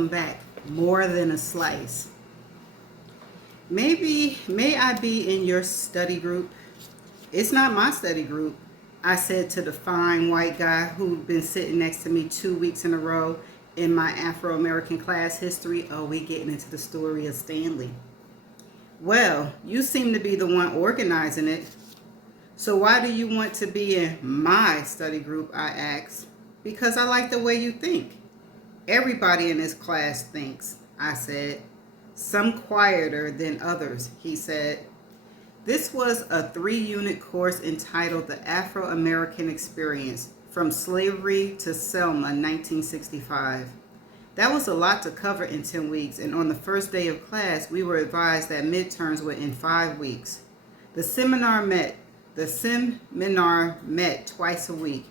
welcome back. More than a slice. May I be in your study group? It's not my study group, I said to the fine white guy who'd been sitting next to me 2 weeks in a row in my Afro American class history. Oh, we getting into the story of Stanley. Well, you seem to be the one organizing it. So why do you want to be in my study group? I asked. Because I like the way you think. Everybody in this class thinks, I said. Some quieter than others, he said. This was a 3-unit course entitled The Afro-American Experience, From Slavery to Selma, 1965. That was a lot to cover in 10 weeks, and on the first day of class, we were advised that midterms were in 5 weeks. The seminar met twice a week.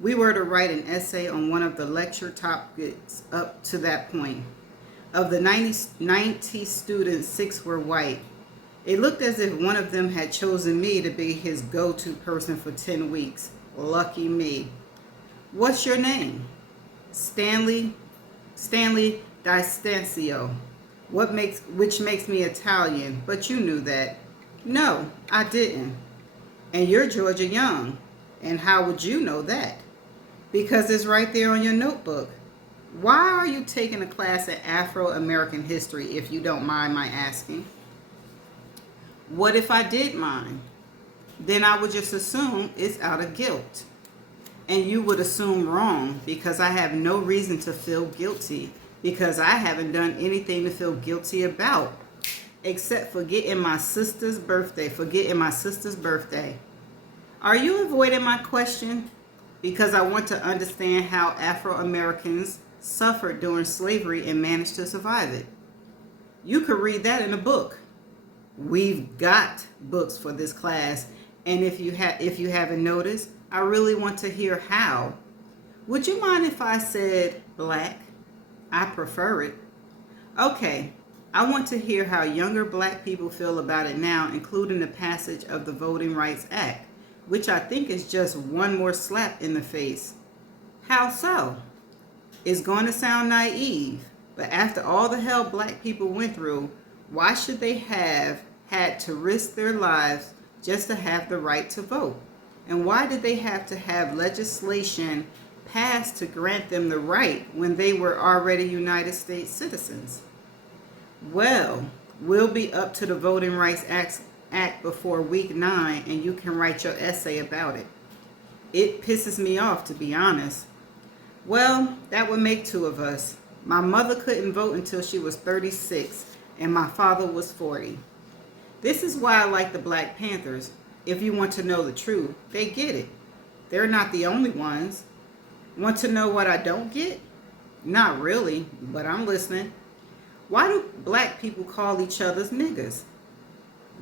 We were to write an essay on one of the lecture topics up to that point. Of the 90 students, 6 were white. It looked as if one of them had chosen me to be his go-to person for 10 weeks. Lucky me. What's your name? Stanley Distancio. Which makes me Italian, but you knew that. No, I didn't. And you're Georgia Young. And how would you know that? Because it's right there on your notebook. Why are you taking a class in Afro-American history, if you don't mind my asking? What if I did mind? Then I would just assume it's out of guilt. And you would assume wrong, because I have no reason to feel guilty, because I haven't done anything to feel guilty about, except forgetting my sister's birthday. Are you avoiding my question? Because I want to understand how Afro-Americans suffered during slavery and managed to survive it. You could read that in a book. We've got books for this class, and if you haven't noticed, I really want to hear how. Would you mind if I said black? I prefer it. Okay, I want to hear how younger black people feel about it now, including the passage of the Voting Rights Act, which I think is just one more slap in the face. How so? It's going to sound naive, but after all the hell black people went through, why should they have had to risk their lives just to have the right to vote? And why did they have to have legislation passed to grant them the right when they were already United States citizens? Well, we'll be up to the Voting Rights Act before week 9, and you can write your essay about it. It pisses me off, to be honest. Well, that would make 2 of us. My mother couldn't vote until she was 36, and my father was 40. This is why I like the Black Panthers. If you want to know the truth, they get it. They're not the only ones. Want to know what I don't get? Not really, but I'm listening. Why do black people call each other's niggas?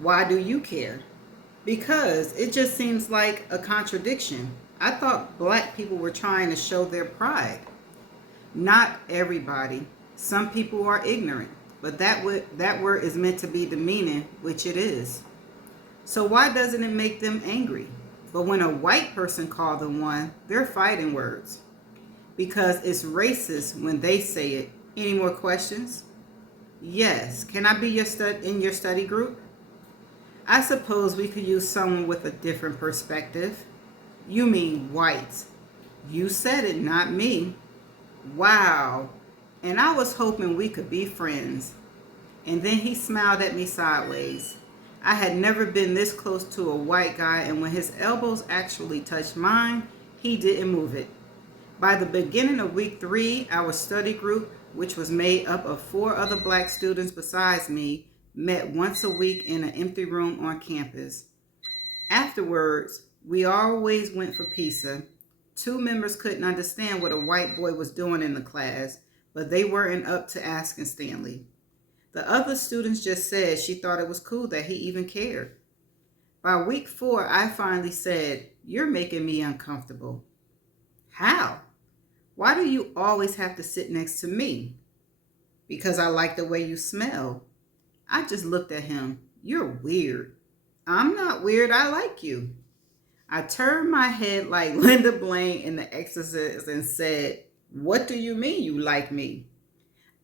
Why do you care? Because it just seems like a contradiction. I thought black people were trying to show their pride. Not everybody. Some people are ignorant, but that word is meant to be demeaning, which it is. So why doesn't it make them angry? But when a white person calls them one, they're fighting words. Because it's racist when they say it. Any more questions? Yes. Can I be in your study group? I suppose we could use someone with a different perspective. You mean whites. You said it, not me. Wow. And I was hoping we could be friends. And then he smiled at me sideways. I had never been this close to a white guy, and when his elbows actually touched mine, he didn't move it. By the beginning of week 3, our study group, which was made up of 4 other black students besides me, met once a week in an empty room on campus. Afterwards, we always went for pizza. 2 members couldn't understand what a white boy was doing in the class, but they weren't up to asking Stanley. The other students just said she thought it was cool that he even cared. By week 4, I finally said, "You're making me uncomfortable." How? Why do you always have to sit next to me? Because I like the way you smell. I just looked at him. You're weird. I'm not weird. I like you. I turned my head like Linda Blaine in The Exorcist and said, "What do you mean you like me?"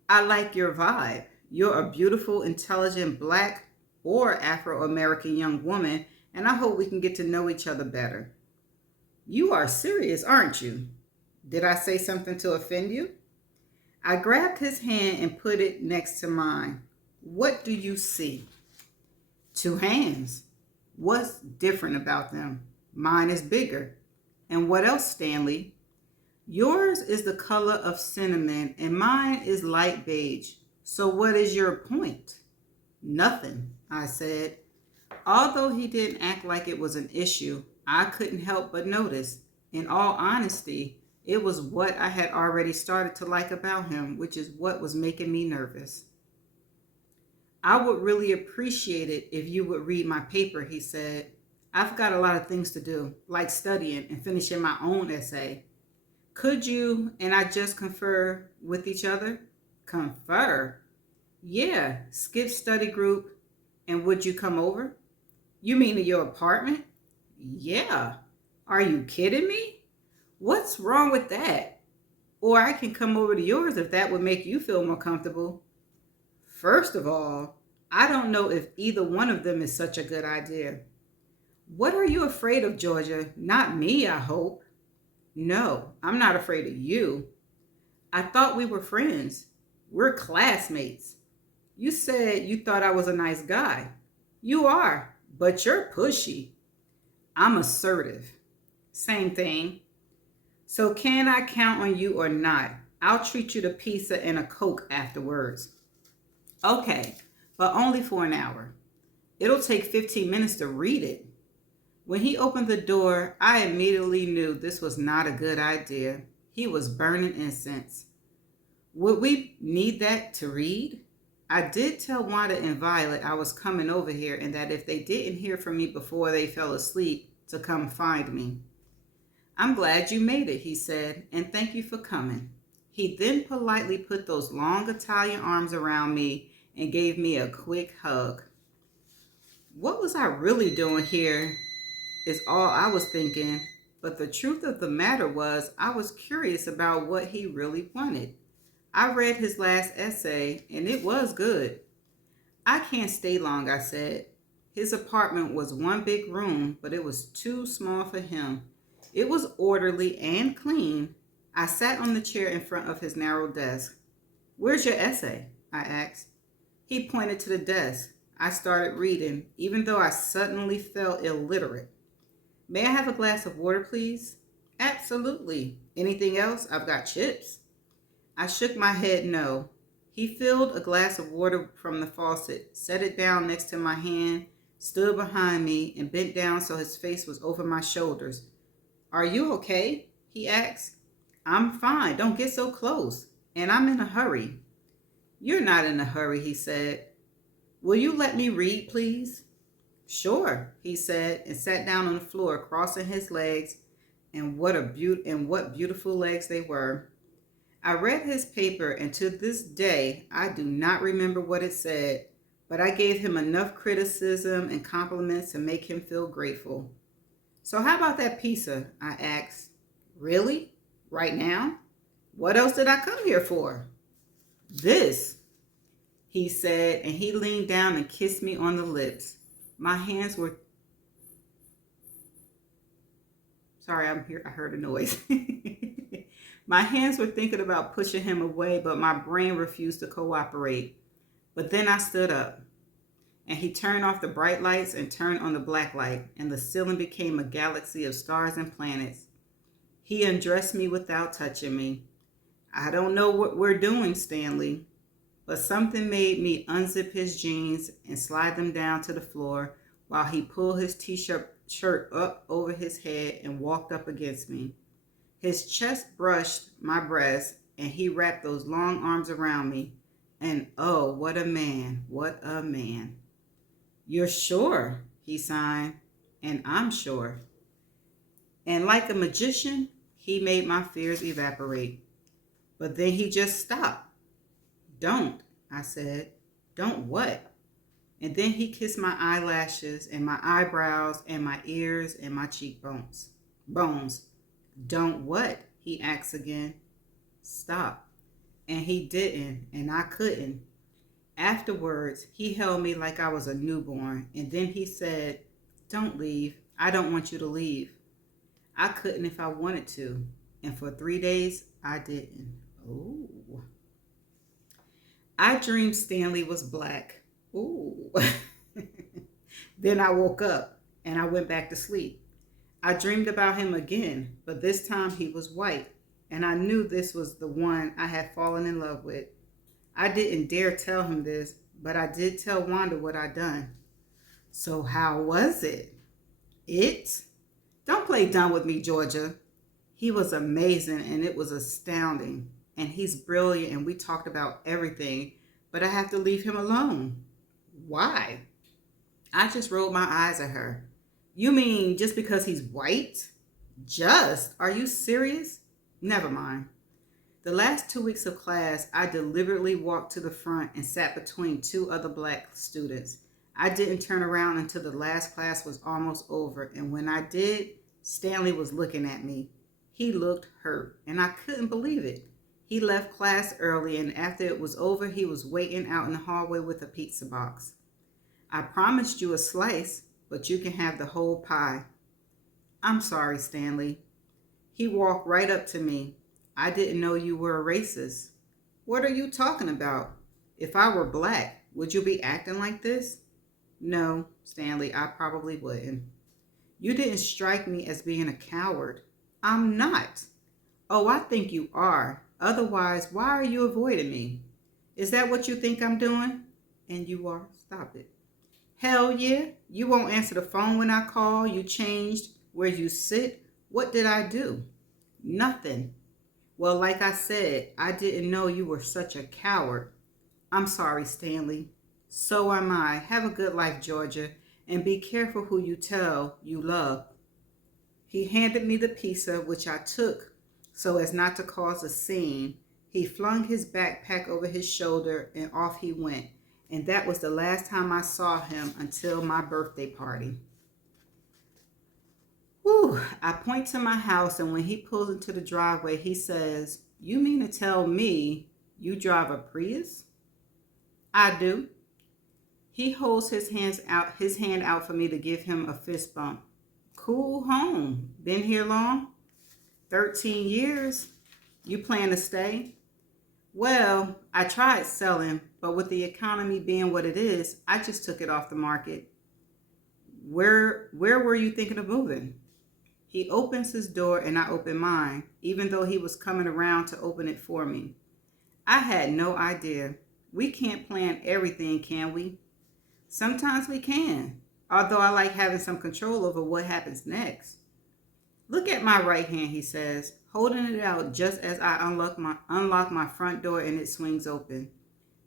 I like your vibe. You're a beautiful, intelligent black or Afro American young woman, and I hope we can get to know each other better. You are serious, aren't you? Did I say something to offend you? I grabbed his hand and put it next to mine. What do you see? Two hands. What's different about them? Mine is bigger. And what else, Stanley? Yours is the color of cinnamon and mine is light beige. So what is your point? Nothing, I said. Although he didn't act like it was an issue, I couldn't help but notice. In all honesty, it was what I had already started to like about him, which is what was making me nervous. I would really appreciate it if you would read my paper, he said. I've got a lot of things to do, like studying and finishing my own essay. Could you and I just confer with each other? Confer? Yeah, skip study group. And would you come over? You mean to your apartment? Yeah. Are you kidding me? What's wrong with that? Or I can come over to yours if that would make you feel more comfortable. First of all, I don't know if either one of them is such a good idea. What are you afraid of, Georgia? Not me, I hope. No, I'm not afraid of you. I thought we were friends. We're classmates. You said you thought I was a nice guy. You are, but you're pushy. I'm assertive. Same thing. So can I count on you or not? I'll treat you to pizza and a Coke afterwards. Okay, but only for an hour. It'll take 15 minutes to read it. When he opened the door, I immediately knew this was not a good idea. He was burning incense. Would we need that to read? I did tell Wanda and Violet I was coming over here and that if they didn't hear from me before they fell asleep, to come find me. I'm glad you made it, he said, and thank you for coming. He then politely put those long Italian arms around me and gave me a quick hug. What was I really doing here is all I was thinking, but the truth of the matter was I was curious about what he really wanted. I read his last essay and it was good. I can't stay long, I said. His apartment was one big room, but it was too small for him. It was orderly and clean. I sat on the chair in front of his narrow desk. Where's your essay? I asked. He pointed to the desk. I started reading, even though I suddenly felt illiterate. May I have a glass of water, please? Absolutely. Anything else? I've got chips. I shook my head no. He filled a glass of water from the faucet, set it down next to my hand, stood behind me, and bent down so his face was over my shoulders. Are you okay? He asked. I'm fine. Don't get so close. And I'm in a hurry. You're not in a hurry, he said. Will you let me read, please? Sure, he said, and sat down on the floor, crossing his legs, and what beautiful legs they were. I read his paper, and to this day, I do not remember what it said, but I gave him enough criticism and compliments to make him feel grateful. So how about that pizza? I asked. Really? Right now? What else did I come here for? This, he said, and he leaned down and kissed me on the lips. My hands were... Sorry, I'm here. I heard a noise. My hands were thinking about pushing him away, but my brain refused to cooperate. But then I stood up, and he turned off the bright lights and turned on the black light, and the ceiling became a galaxy of stars and planets. He undressed me without touching me. I don't know what we're doing, Stanley, but something made me unzip his jeans and slide them down to the floor while he pulled his shirt up over his head and walked up against me. His chest brushed my breast, and he wrapped those long arms around me. And oh, what a man, what a man. You're sure, he signed, and I'm sure. And like a magician, he made my fears evaporate. But then he just stopped. Don't, I said. Don't what? And then he kissed my eyelashes and my eyebrows and my ears and my cheekbones. Bones. Don't what? He asked again. Stop. And he didn't, and I couldn't. Afterwards, he held me like I was a newborn, and then he said, "Don't leave. I don't want you to leave." I couldn't if I wanted to. And for 3 days, I didn't. Oh. I dreamed Stanley was black. Ooh. Then I woke up and I went back to sleep. I dreamed about him again, but this time he was white. And I knew this was the one I had fallen in love with. I didn't dare tell him this, but I did tell Wanda what I'd done. So how was it? It? Don't play dumb with me, Georgia. He was amazing and it was astounding. And he's brilliant and we talked about everything, but I have to leave him alone. Why? I just rolled my eyes at her. You mean just because he's white? Just? Are you serious? Never mind. The last 2 weeks of class, I deliberately walked to the front and sat between two other black students. I didn't turn around until the last class was almost over, and when I did, Stanley was looking at me. He looked hurt, and I couldn't believe it. He left class early, and after it was over, he was waiting out in the hallway with a pizza box. "I promised you a slice, but you can have the whole pie." "I'm sorry, Stanley." He walked right up to me. "I didn't know you were a racist." "What are you talking about? If I were black, would you be acting like this?" "No, Stanley, I probably wouldn't." "You didn't strike me as being a coward." "I'm not." "Oh, I think you are. Otherwise, why are you avoiding me? Is that what you think I'm doing?" "And you are. Stop it." "Hell yeah. You won't answer the phone when I call. You changed where you sit. What did I do?" "Nothing." "Well, like I said, I didn't know you were such a coward." "I'm sorry, Stanley." "So am I. Have a good life, Georgia, and be careful who you tell you love." He handed me the pizza, which I took so as not to cause a scene. He flung his backpack over his shoulder and off he went. And that was the last time I saw him until my birthday party. Whew, I point to my house, and when he pulls into the driveway, he says, "You mean to tell me you drive a Prius?" "I do." He holds his hand out for me to give him a fist bump. "Cool home. Been here long?" 13 years. "You plan to stay?" "Well, I tried selling, but with the economy being what it is, I just took it off the market." Where were you thinking of moving?" He opens his door and I open mine, even though he was coming around to open it for me. I had no idea. We can't plan everything, can we? Sometimes we can, although I like having some control over what happens next. "Look at my right hand," he says, holding it out just as I unlock my front door and it swings open.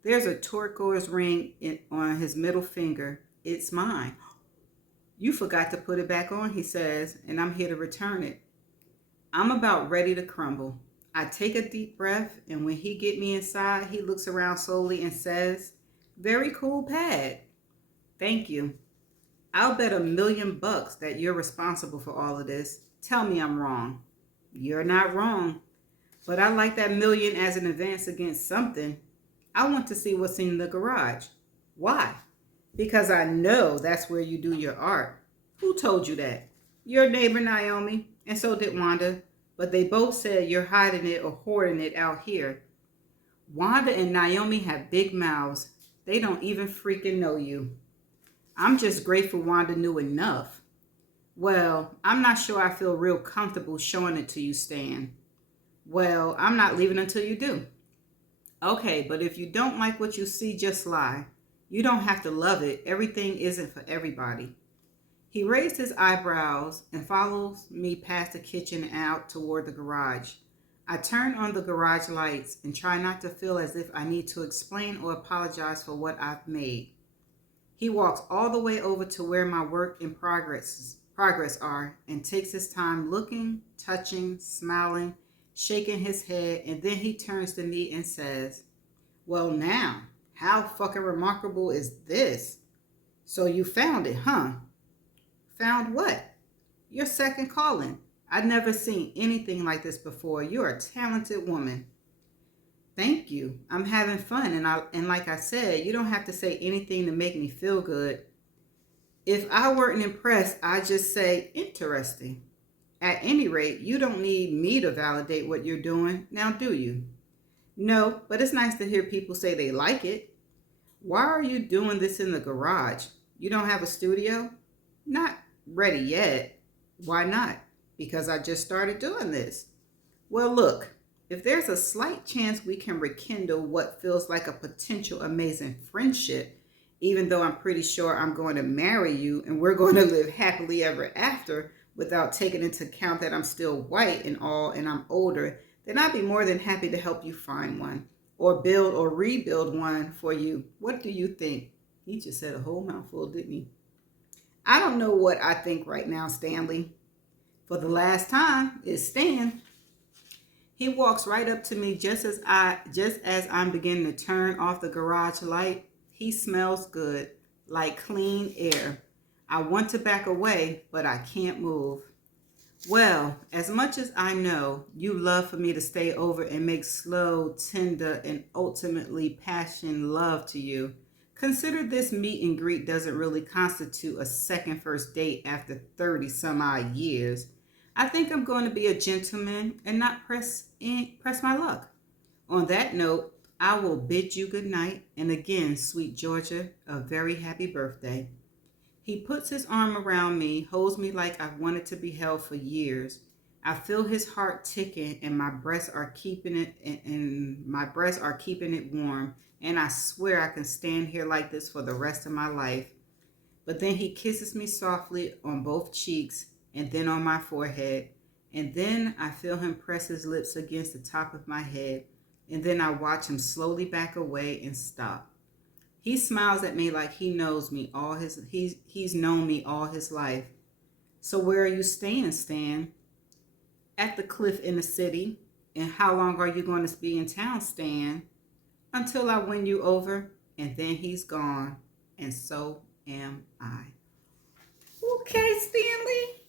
There's a turquoise ring on his middle finger. It's mine. "You forgot to put it back on," he says, "and I'm here to return it." I'm about ready to crumble. I take a deep breath, and when he get me inside, he looks around slowly and says, "Very cool pad." "Thank you. I'll bet $1,000,000 that you're responsible for all of this. Tell me I'm wrong." "You're not wrong. But I like that million as an advance against something. I want to see what's in the garage." "Why?" "Because I know that's where you do your art." "Who told you that?" "Your neighbor Naomi, and so did Wanda. But they both said you're hiding it or hoarding it out here." "Wanda and Naomi have big mouths. They don't even freaking know you." "I'm just grateful Wanda knew enough." "Well, I'm not sure I feel real comfortable showing it to you, Stan." "Well, I'm not leaving until you do." "Okay, but if you don't like what you see, just lie. You don't have to love it. Everything isn't for everybody." He raised his eyebrows and follows me past the kitchen and out toward the garage. I turn on the garage lights and try not to feel as if I need to explain or apologize for what I've made. He walks all the way over to where my work in progress are and takes his time looking, touching, smiling, shaking his head, and then he turns to me and says, "Well now, how fucking remarkable is this? So you found it, huh?" "Found what?" "Your second calling. I've never seen anything like this before. You're a talented woman." Thank you. I'm having fun, and like I said, you don't have to say anything to make me feel good. If I weren't impressed, I just say interesting. At any rate, you don't need me to validate what you're doing, now do you? No, but it's nice to hear people say they like it. Why are you doing this in the garage? You don't have a studio? Not ready yet. Why not? Because I just started doing this. Well, look, if there's a slight chance we can rekindle what feels like a potential amazing friendship, even though I'm pretty sure I'm going to marry you and we're going to live happily ever after without taking into account that I'm still white and all and I'm older, then I'd be more than happy to help you find one or build or rebuild one for you. What do you think? He just said a whole mouthful, didn't he? I don't know what I think right now, Stanley. For the last time, it's Stan. He walks right up to me just as I'm beginning to turn off the garage light. He smells good, like clean air. I want to back away, but I can't move. Well, as much as I know you love for me to stay over and make slow, tender, and ultimately passion love to you, consider this meet and greet doesn't really constitute a second first date after 30 some odd years. I think I'm going to be a gentleman and not press my luck. On that note, I will bid you good night, and again, sweet Georgia, a very happy birthday. He puts his arm around me, holds me like I've wanted to be held for years. I feel his heart ticking, and my breasts are keeping it warm. And I swear I can stand here like this for the rest of my life. But then he kisses me softly on both cheeks and then on my forehead. And then I feel him press his lips against the top of my head. And then I watch him slowly back away and stop. He smiles at me like he knows me he's known me all his life. So where are you staying, Stan? At the cliff in the city. And how long are you going to be in town, Stan? Until I win you over, and then he's gone. And so am I. Okay, Stanley.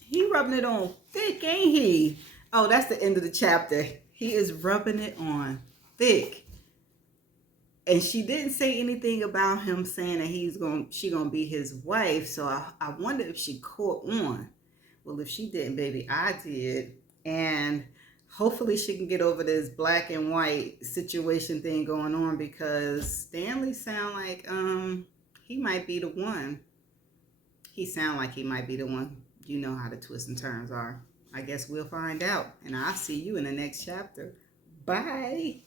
He rubbing it on thick, ain't he? Oh, that's the end of the chapter. He is rubbing it on thick. And she didn't say anything about him saying that she gonna be his wife. So I wonder if she caught on. Well, if she didn't, baby, I did. And hopefully she can get over this black and white situation thing going on, because Stanley sound like he might be the one. He sound like he might be the one. You know how the twists and turns are. I guess we'll find out. And I'll see you in the next chapter. Bye.